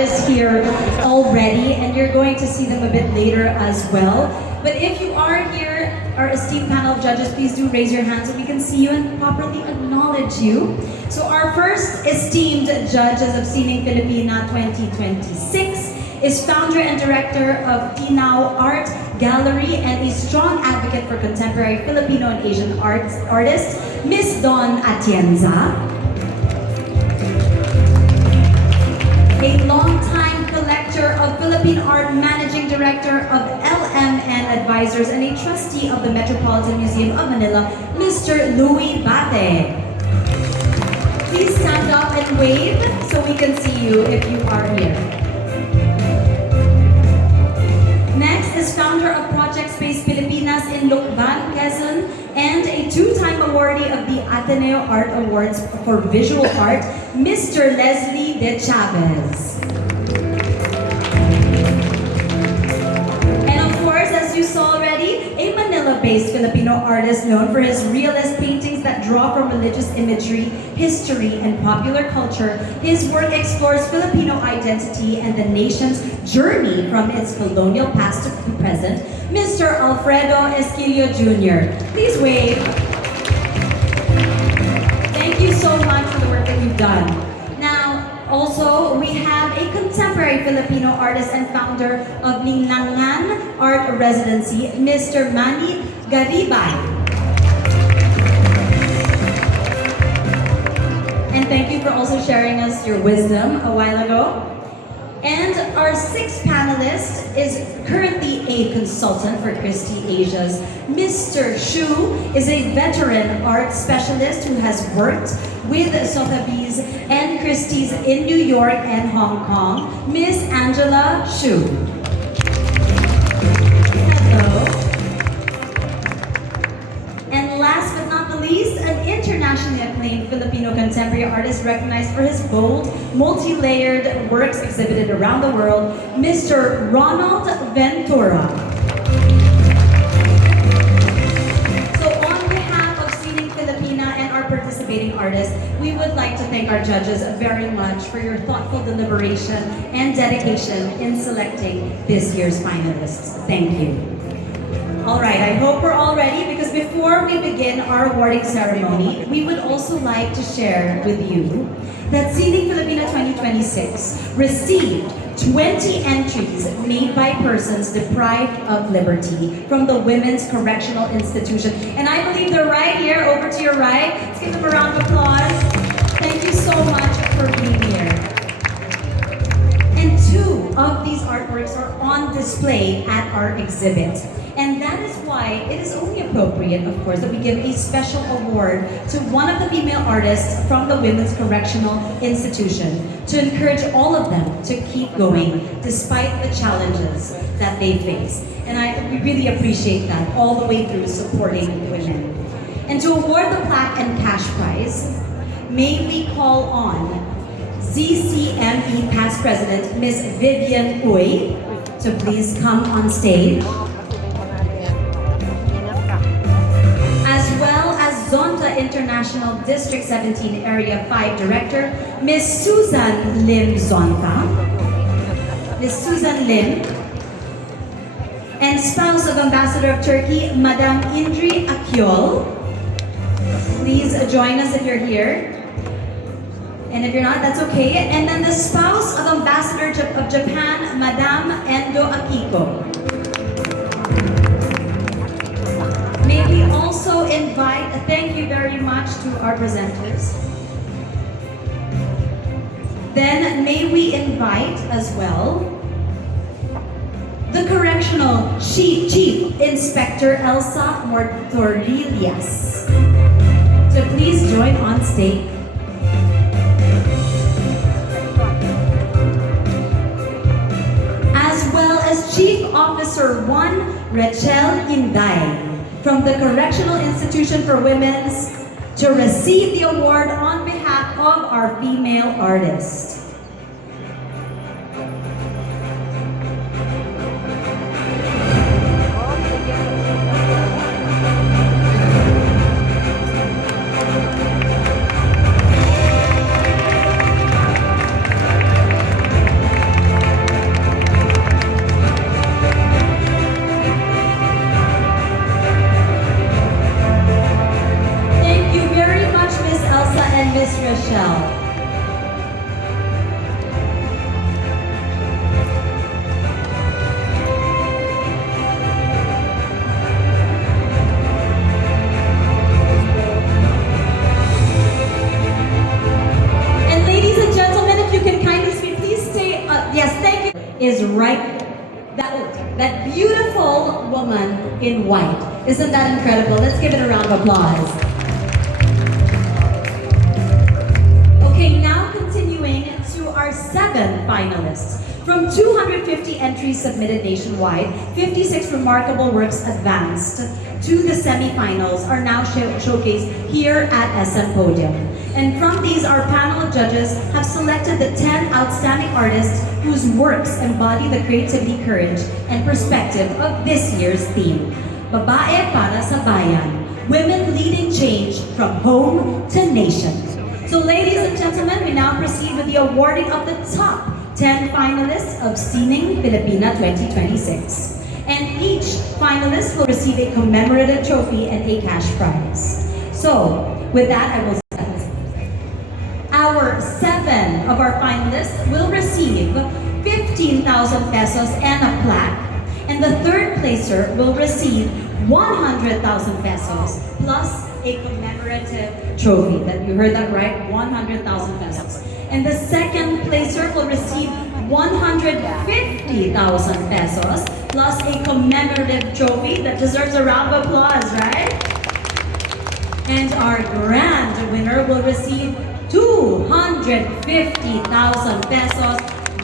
is here already, and you're going to see them a bit later as well. But if you are here, our esteemed panel of judges, please do raise your hands so we can see you and properly acknowledge you. So our first esteemed judges of Sining Filipina 2026 is founder and director of Tinaw Art Gallery and a strong advocate for contemporary Filipino and Asian artists, Miss Dawn Atienza. A longtime collector of Philippine art, managing director of LMN Advisors, and a trustee of the Metropolitan Museum of Manila, Mr. Louis Bate. Please stand up and wave so we can see you if you are here. Next is founder of Project Space Pilipinas in Lucban, Quezon, and a two-time awardee of the Ateneo Art Awards for Visual Art, Mr. Leslie De Chavez. And of course, as you saw already, a Manila-based Filipino artist known for his realist paintings that draw from religious imagery, history, and popular culture. His work explores Filipino identity and the nation's journey from its colonial past to the present, Mr. Alfredo Esquilio Jr. Please wave. Thank you so much for the work that you've done. Now, also, we have a contemporary Filipino artist and founder of Ninglangan Art Residency, Mr. Manny Garibay. And thank you for also sharing us your wisdom a while ago. And our sixth panelist is currently a consultant for Christie Asia's. Mr. Shu is a veteran art specialist who has worked with Sotheby's and Christie's in New York and Hong Kong. Miss Angela Shu. Hello. And last but not the least, an internationally acclaimed Filipino contemporary artist recognized for his bold, multi-layered works exhibited around the world, Mr. Ronald Ventura. So on behalf of Sining Filipina and our participating artists, we would like to thank our judges very much for your thoughtful deliberation and dedication in selecting this year's finalists. Thank you. All right, I hope we're all ready, because before we begin our awarding ceremony, we would also like to share with you that Sining Filipina 2026 received 20 entries made by persons deprived of liberty from the Women's Correctional Institution. And I believe they're right here, over to your right. Let's give them a round of applause. Thank you so much for being here. And 2 of these artworks are on display at our exhibit. And that is why it is only appropriate, of course, that we give a special award to one of the female artists from the Women's Correctional Institution to encourage all of them to keep going despite the challenges that they face. And we really appreciate that all the way through supporting women. And to award the plaque and cash prize, may we call on ZCME past president, Ms. Vivian Uy, to please come on stage. Zonta International District 17 Area 5 Director, Ms. Susan Lim Zonta. Ms. Susan Lim. And spouse of Ambassador of Turkey, Madam Indri Akyol. Please join us if you're here. And if you're not, that's okay. And then the spouse of Ambassador of Japan, Madam Endo Akiko. May we also invite, thank you very much to our presenters. Then may we invite as well the Correctional Chief Inspector Elsa Mortorillas to please join on stage. As well as Chief Officer 1 Rachel Inday from the Correctional Institution for Women's to receive the award on behalf of our female artist. is right. That beautiful woman in white. Isn't that incredible? Let's give it a round of applause. Okay, now continuing to our 7 finalists. From 250 entries submitted nationwide, 56 remarkable works advanced to the semifinals are now showcased here at SM Podium. And from these, our panel of judges have selected the 10 outstanding artists whose works embody the creativity, courage, and perspective of this year's theme. Babae para sa Bayan, women leading change from home to nation. So ladies and gentlemen, we now proceed with the awarding of the top 10 finalists of Sining Filipina 2026. And each finalist will receive a commemorative trophy and a cash prize. So, with that, I will start. Our 7 of our finalists will receive 15,000 pesos and a plaque. And the third placer will receive 100,000 pesos plus a commemorative trophy. That you heard that right? 100,000 pesos. And the second placer will receive 150,000 pesos plus a commemorative trophy that deserves a round of applause, right? And our grand winner will receive 250,000 pesos,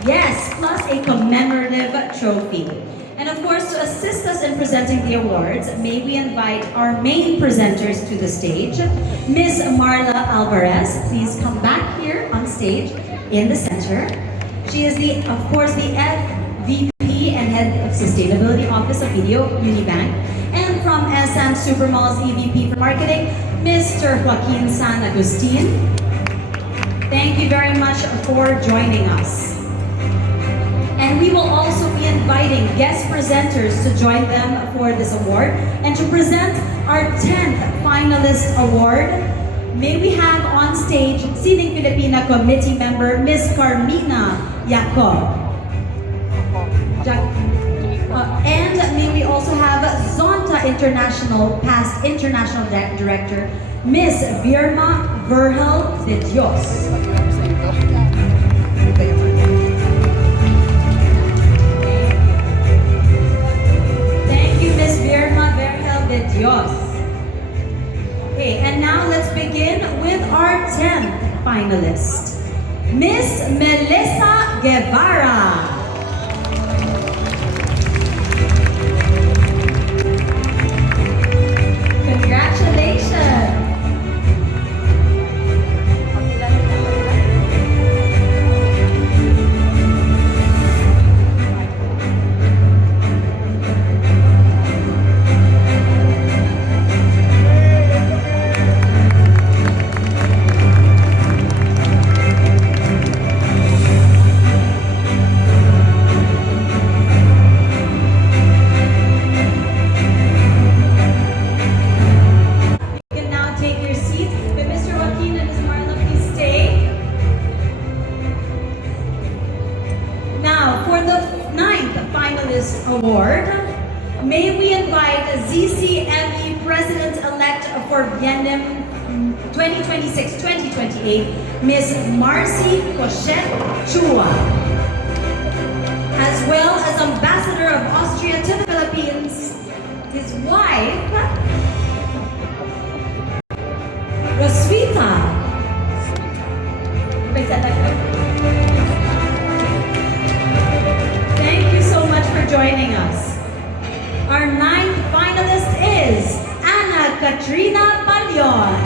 yes, plus a commemorative trophy. And of course, to assist us in presenting the awards, may we invite our main presenters to the stage. Ms. Marla Alvarez, please come back here on stage in the center. She is of course, the FVP and Head of Sustainability Office of BDO Unibank. And from SM Supermalls EVP for Marketing, Mr. Joaquin San Agustin. Thank you very much for joining us. And we will also be inviting guest presenters to join them for this award. And to present our 10th finalist award, may we have on stage Sining Filipina Committee member Ms. Carmina Jacob. And may we also have Zonta International, past International Director, Ms. Virma Vergel de Dios. Thank you, Ms. Virma Vergel de Dios. Okay, and now let's begin with our 10th finalist, Ms. Melissa Guevara. Congratulations! Award. May we invite ZCME President-elect for Vietnam 2026-2028, Ms. Marcy Cochette Chua, as well as Ambassador of Austria to the Philippines, his wife, Roswitha. Thank you so much for joining us. Our 9th finalist is Ana Katrina Palion.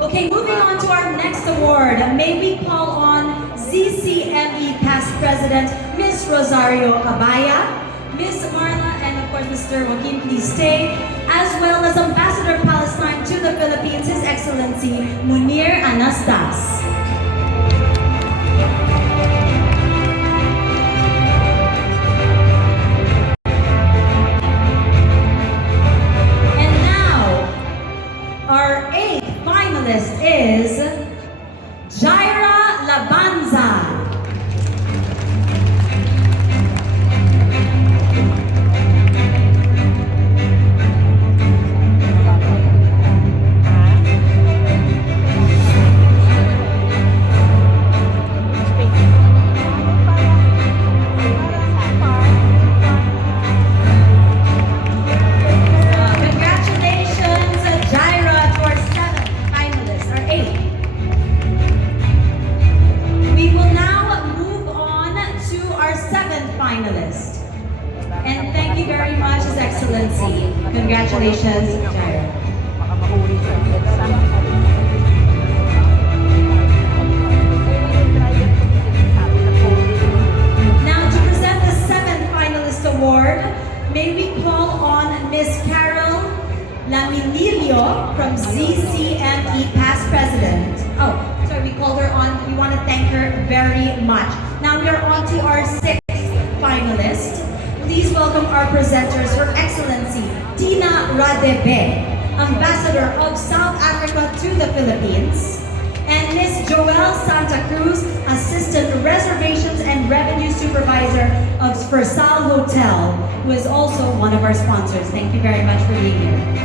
Okay, moving on to our next award. May we call on ZCME past president, Ms. Rosario Abaya, Ms. Marla, and of course course, Mr. Joaquin, please stay, as well as Ambassador of Palestine to the Philippines, His Excellency Munir Anastas. And now, our 8th finalist is Jaira Labanza. And thank you very much, His Excellency. Congratulations, Jaira. Now to present the 7th finalist award, may we call on Miss Carol Laminilio from ZCME, past president. Oh, sorry, we called her on. We want to thank her very much. Now we are on to our 6th finalist. Please welcome our presenters, Her Excellency Tina Radebe, Ambassador of South Africa to the Philippines, and Miss Joelle Santa Cruz, Assistant Reservations and Revenue Supervisor of Versal Hotel, who is also one of our sponsors. Thank you very much for being here.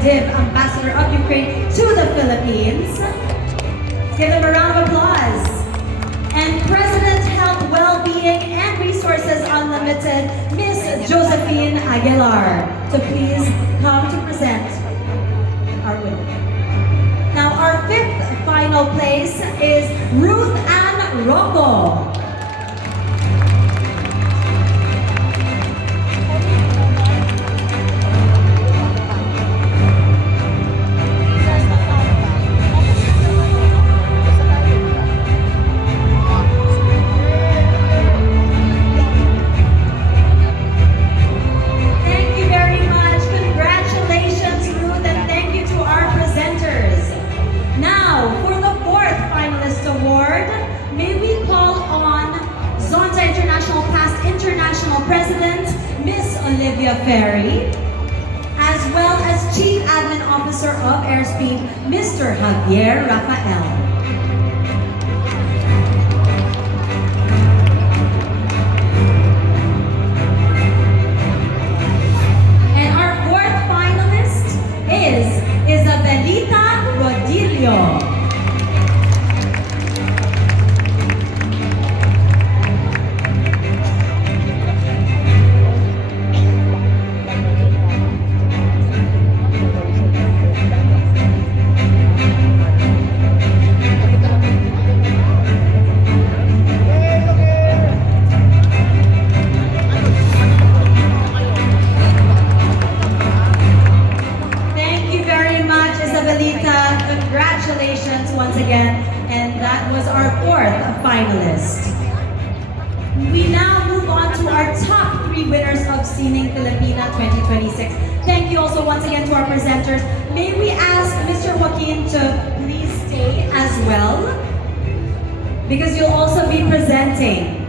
Ambassador of Ukraine to the Philippines. Give them a round of applause. And President Health, Wellbeing and Resources Unlimited, Miss Josephine Aguilar, to please come to present our winner. Now our 5th final place is Ruth Ann Rocco. Ferry, as well as Chief Admin Officer of Airspeed, Mr. Javier Rafael. And our fourth finalist is Isabelita Rodillo. Congratulations once again, and that was our fourth finalist. We now move on to our top three winners of Sining Filipina 2026. Thank you also once again to our presenters. May we ask Mr. Joaquin to please stay as well, because you'll also be presenting.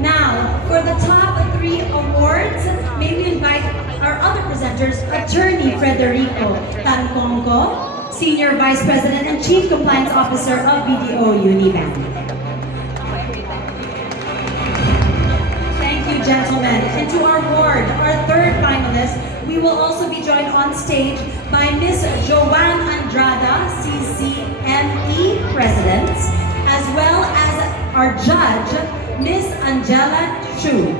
Now, for the top three awards, may we invite our other presenters, Attorney Frederico Tanconco, Senior Vice President and Chief Compliance Officer of BDO Unibank. Thank you, gentlemen. And to our board, our third finalist, we will also be joined on stage by Ms. Joanne Andrada, CCME President, as well as our judge, Ms. Angela Chu.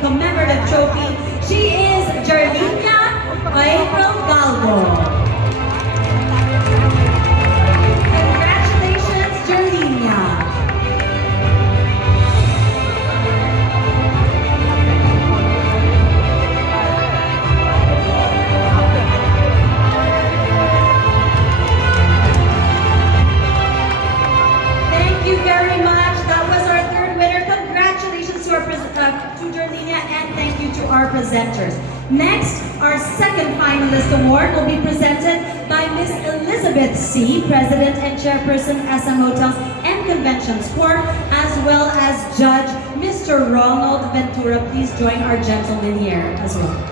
Commemorative trophy. She is Jarlina April Galgo. Congratulations, Jarlina. Thank you very much. That was our third winner. Congratulations to our Jarlina, and thank you to our presenters. Next, our second finalist award will be presented by Ms. Elizabeth C., President and Chairperson, SM Hotels and Conventions Corp., as well as Judge Mr. Ronald Ventura. Please join our gentlemen here as well.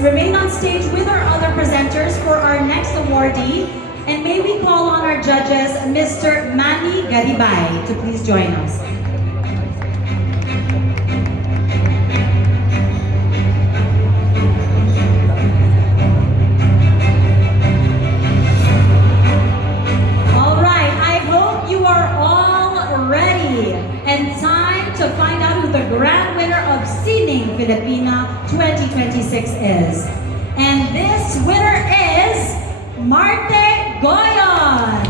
Remain on stage with our other presenters for our next awardee. And may we call on our judges, Mr. Manny Garibay, to please join us. All right, I hope you are all ready and time to find out who the grand winner of Sining Filipina 2026 is. And this winner is Marte Goyon.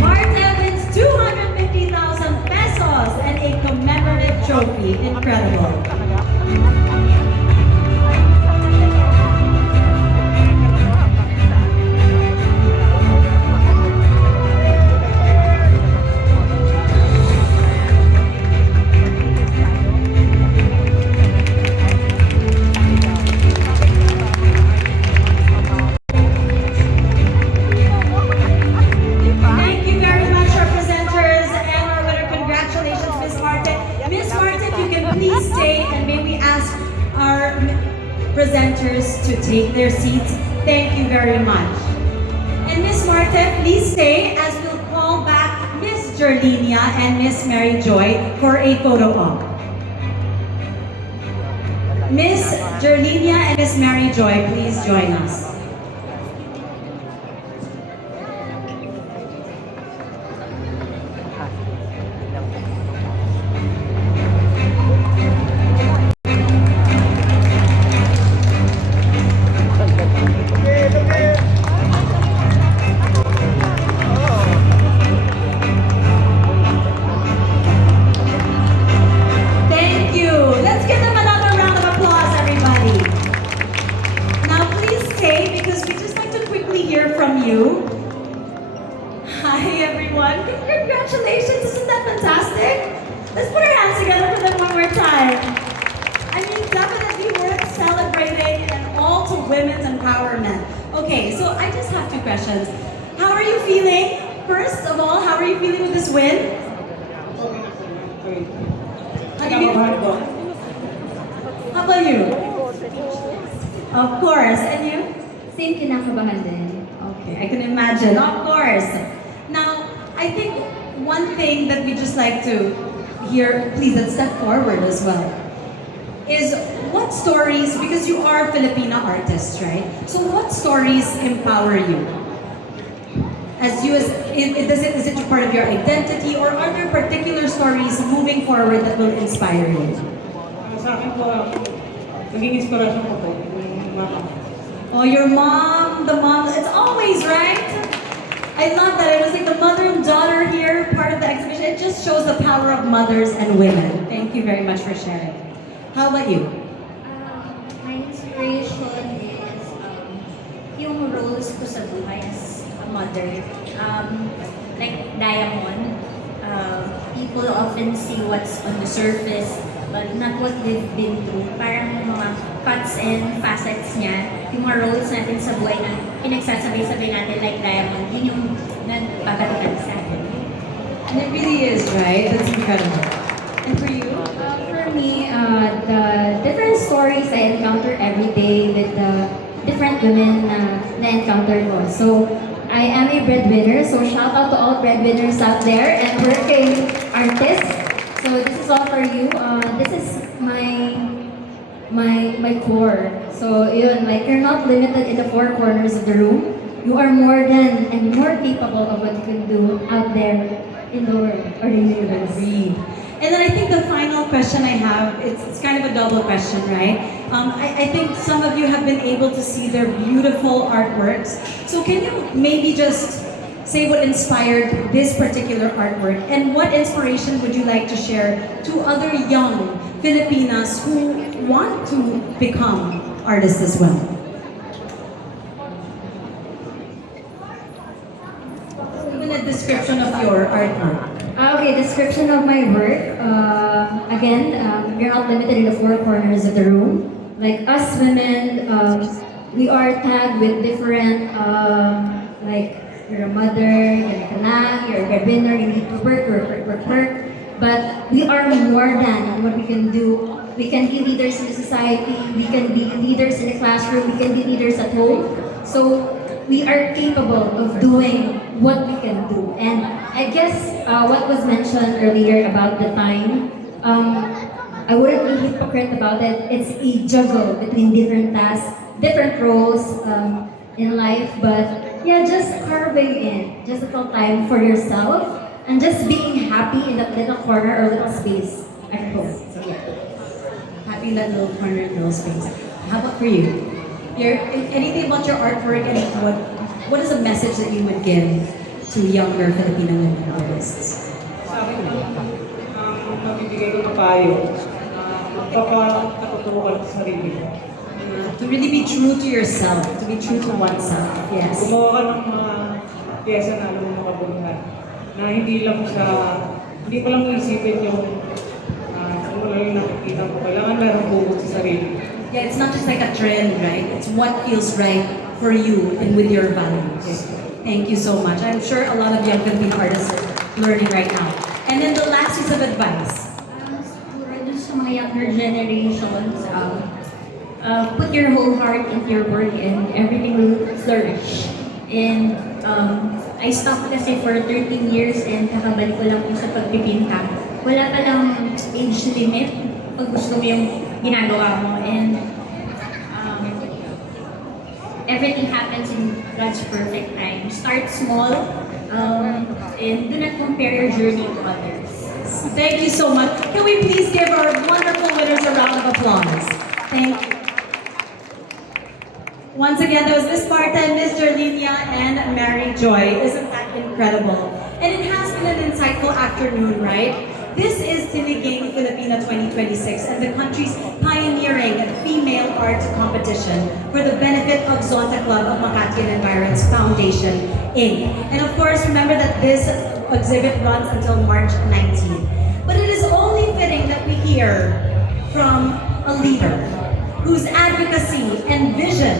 Marte wins 250,000 pesos and a commemorative trophy. Incredible. take their seats. Thank you very much. And Miss Marta, please stay as we'll call back Miss Jerlinia and Miss Mary Joy for a photo op. Miss Jerlinia and Miss Mary Joy, please join us. Congratulations, isn't that fantastic? Let's put our hands together for them one more time. I mean, definitely worth celebrating and all to women's empowerment. Okay, so I just have two questions. How are you feeling? First of all, how are you feeling with this win? How about you? Of course, and you? Same kinakabahan din. Okay, I can imagine, of course. Now, I think one thing that we just like to hear, please let's step forward as well, is what stories, because you are Filipina artists, right? So what stories empower you? Is it part of your identity, or are there particular stories moving forward that will inspire you? Sa akin po, naging inspirasyon ko po, yung mama. Oh, your mom, the mom, it's always right. I love that. It was like the mother and daughter here, part of the exhibition. It just shows the power of mothers and women. Thank you very much for sharing. How about you? My inspiration is yung roles ko sa buhay as a mother. Like Diamond, people often see what's on the surface, but not what they've been through. Parang mga cuts and facets niya, yung mga roles natin sa buhay na pinagsasabay-sabay natin like Diamond, yun yung nagpapatikan sa atin. And it really is, right? That's incredible. And for you? For me, the different stories I encounter every day with the different women na encounter ko. So, I am a breadwinner, so shout out to all breadwinners out there and working artists. So this is all for you. This is my core. So yun, like you're not limited in the four corners of the room. You are more than and more capable of what you can do out there in the world or in the universe. Agreed. And then I think the final question I have, it's kind of a double question, right? I think some of you have been able to see their beautiful artworks. So can you maybe just say what inspired this particular artwork, and what inspiration would you like to share to other young Filipinas who want to become artists as well? Even a description of your artwork. Okay, description of my work. Again, we're not limited in the four corners of the room. Like us women, we are tagged with different, like you're a mother, you're a kanak, you're a breadwinner, you need to work. But we are more than what we can do. We can be leaders in the society, we can be leaders in the classroom, we can be leaders at home. So we are capable of doing what we can do. And I guess what was mentioned earlier about the time, I wouldn't be hypocrite about it. It's a juggle between different tasks, different roles in life, but yeah, just carving in just a little time for yourself and just being happy in that little corner or little space at home. So yeah. Happy in that little corner, little space. How about for you? Anything about your artwork, and what is a message that you would give to younger Filipino women artists? Sa akin, mabibigay ko papayo, magpapatuturo ka lang sa sarili mo. To really be true to yourself, to be true to oneself. Yes. Gumawa ka ng mga pyesa na alam mo makabuluhan, na hindi ko lang isipin yung kung wala yung nakikita ko. Kailangan meron bugot sa sarili. Yeah, it's not just like a trend, right? It's what feels right for you and with your values. Thank you so much. I'm sure a lot of young Filipino artists are learning right now. And then the last piece of advice. Siguro dun sa mga younger generations, put your whole heart into your work and everything will flourish. And I stopped kasi for 13 years and kakabalik ko lang po sa pagpipinta. Wala palang age limit pag gusto mo yung ginagawa mo. And everything happens in God's perfect time. Start small and do not compare your journey to others. Thank you so much. Can we please give our wonderful winners a round of applause? Thank you. Once again, that was Miss Marta and Miss Jarlinia and Mary Joy. Isn't that incredible? And it has been an insightful afternoon, right? This is Sining Filipina 2026 and the country's pioneering female art competition for the benefit of Zonta Club of Makati and Environs Foundation, Inc. And of course, remember that this exhibit runs until March 19. But it is only fitting that we hear from a leader whose advocacy and vision